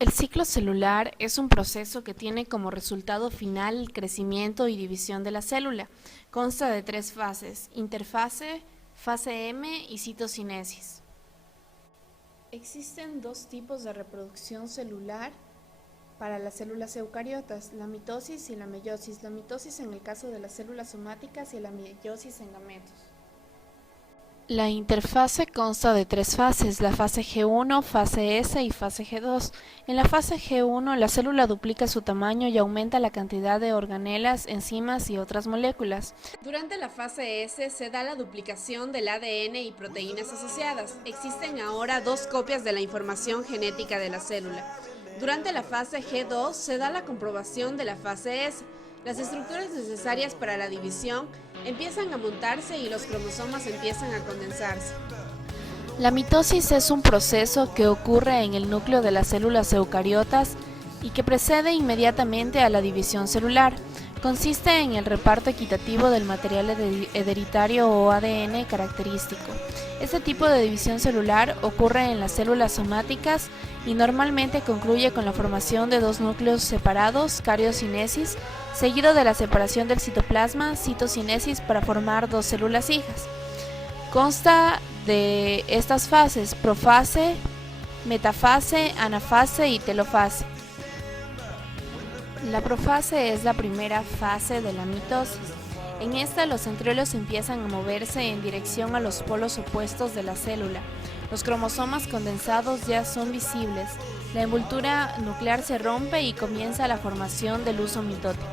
El ciclo celular es un proceso que tiene como resultado final el crecimiento y división de la célula. Consta de tres fases: interfase, fase M y citocinesis. Existen dos tipos de reproducción celular para las células eucariotas: la mitosis y la meiosis. La mitosis en el caso de las células somáticas y la meiosis en gametos. La interfase consta de tres fases: la fase G1, fase S y fase G2. En la fase G1, la célula duplica su tamaño y aumenta la cantidad de organelas, enzimas y otras moléculas. Durante la fase S se da la duplicación del ADN y proteínas asociadas. Existen ahora dos copias de la información genética de la célula. Durante la fase G2 se da la comprobación de la fase S. Las estructuras necesarias para la división empiezan a montarse y los cromosomas empiezan a condensarse. La mitosis es un proceso que ocurre en el núcleo de las células eucariotas y que precede inmediatamente a la división celular. Consiste en el reparto equitativo del material hereditario o ADN característico. Este tipo de división celular ocurre en las células somáticas y normalmente concluye con la formación de dos núcleos separados, cariocinesis, seguido de la separación del citoplasma, citocinesis, para formar dos células hijas. Consta de estas fases: profase, metafase, anafase y telofase. La profase es la primera fase de la mitosis. En esta, los centriolos empiezan a moverse en dirección a los polos opuestos de la célula. Los cromosomas condensados ya son visibles. La envoltura nuclear se rompe y comienza la formación del huso mitótico.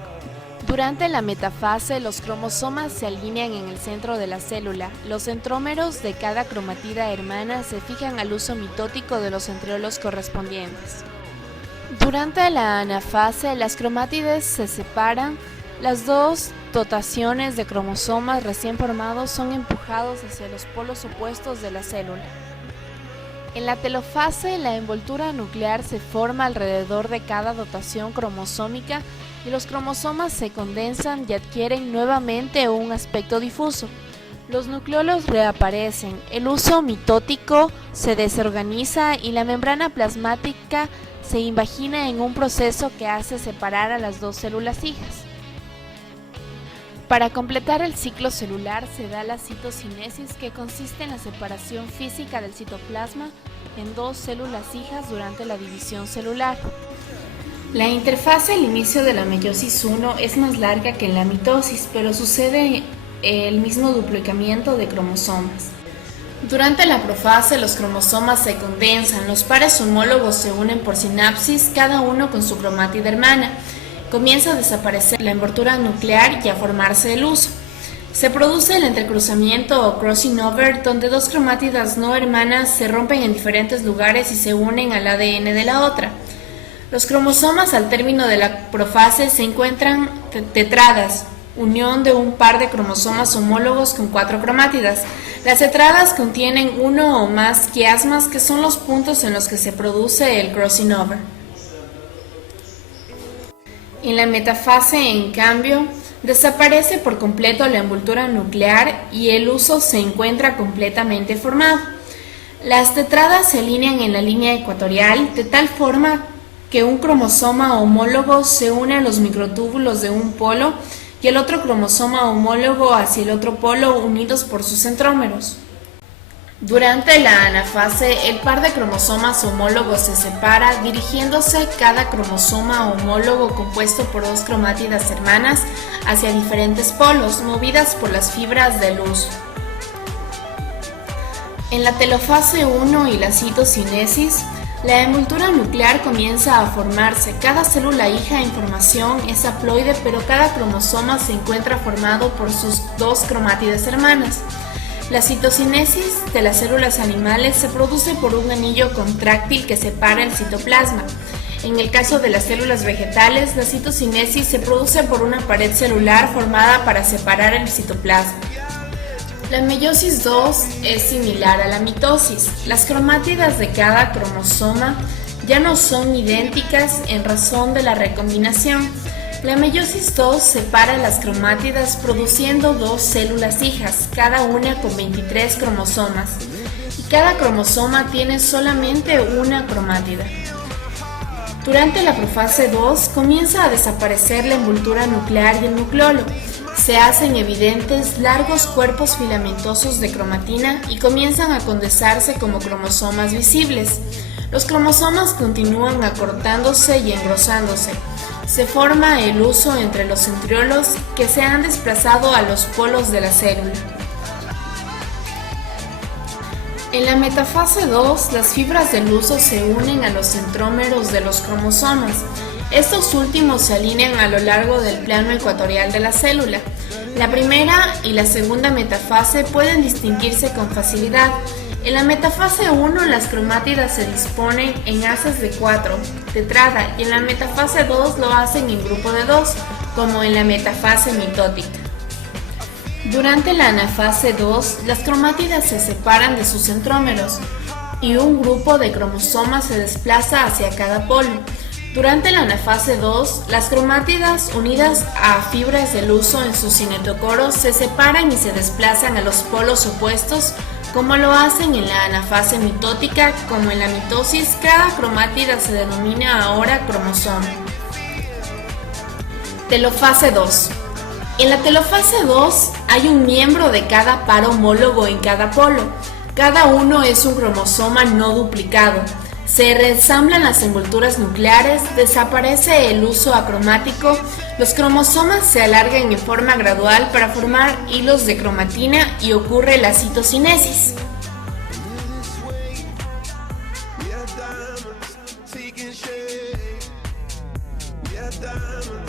Durante la metafase, los cromosomas se alinean en el centro de la célula. Los centrómeros de cada cromatida hermana se fijan al huso mitótico de los centriolos correspondientes. Durante la anafase, las cromátides se separan. Las dos dotaciones de cromosomas recién formados son empujados hacia los polos opuestos de la célula. En la telofase, la envoltura nuclear se forma alrededor de cada dotación cromosómica y los cromosomas se condensan y adquieren nuevamente un aspecto difuso. Los nucleolos reaparecen, el huso mitótico se desorganiza y la membrana plasmática se invagina en un proceso que hace separar a las dos células hijas. Para completar el ciclo celular se da la citocinesis, que consiste en la separación física del citoplasma en dos células hijas durante la división celular. La interfase al inicio de la meiosis 1 es más larga que en la mitosis, pero sucede el mismo duplicamiento de cromosomas. Durante la profase, los cromosomas se condensan, los pares homólogos se unen por sinapsis, cada uno con su cromátida hermana. Comienza a desaparecer la envoltura nuclear y a formarse el huso. Se produce el entrecruzamiento o crossing over, donde dos cromátidas no hermanas se rompen en diferentes lugares y se unen al ADN de la otra. Los cromosomas al término de la profase se encuentran tetradas, unión de un par de cromosomas homólogos con cuatro cromátidas. Las tetradas contienen uno o más quiasmas, que son los puntos en los que se produce el crossing over. En la metafase, en cambio, desaparece por completo la envoltura nuclear y el huso se encuentra completamente formado. Las tetradas se alinean en la línea ecuatorial de tal forma que un cromosoma homólogo se une a los microtúbulos de un polo y el otro cromosoma homólogo hacia el otro polo, unidos por sus centrómeros. Durante la anafase, el par de cromosomas homólogos se separa, dirigiéndose cada cromosoma homólogo compuesto por dos cromátidas hermanas hacia diferentes polos, movidas por las fibras del huso. En la telofase 1 y la citocinesis, la envoltura nuclear comienza a formarse. Cada célula hija en formación es haploide, pero cada cromosoma se encuentra formado por sus dos cromátidas hermanas. La citocinesis de las células animales se produce por un anillo contráctil que separa el citoplasma. En el caso de las células vegetales, la citocinesis se produce por una pared celular formada para separar el citoplasma. La meiosis 2 es similar a la mitosis. Las cromátidas de cada cromosoma ya no son idénticas en razón de la recombinación. La meiosis 2 separa las cromátidas produciendo dos células hijas, cada una con 23 cromosomas, y cada cromosoma tiene solamente una cromátida. Durante la profase 2 comienza a desaparecer la envoltura nuclear y el nucleolo. Se hacen evidentes largos cuerpos filamentosos de cromatina y comienzan a condensarse como cromosomas visibles. Los cromosomas continúan acortándose y engrosándose. Se forma el huso entre los centriolos que se han desplazado a los polos de la célula. En la metafase 2, las fibras del huso se unen a los centrómeros de los cromosomas. Estos últimos se alinean a lo largo del plano ecuatorial de la célula. La primera y la segunda metafase pueden distinguirse con facilidad. En la metafase 1 las cromátidas se disponen en haces de 4, tetrada, y en la metafase 2 lo hacen en grupo de 2, como en la metafase mitótica. Durante la anafase 2, las cromátidas se separan de sus centrómeros y un grupo de cromosomas se desplaza hacia cada polo. Durante la anafase 2, las cromátidas unidas a fibras del huso en sus cinetocoros se separan y se desplazan a los polos opuestos, como lo hacen en la anafase mitótica. Como en la mitosis, cada cromátida se denomina ahora cromosoma. Telofase 2. En la telofase 2 hay un miembro de cada par homólogo en cada polo. Cada uno es un cromosoma no duplicado. Se reensamblan las envolturas nucleares, desaparece el huso acromático, los cromosomas se alargan en forma gradual para formar hilos de cromatina y ocurre la citocinesis. Diamonds.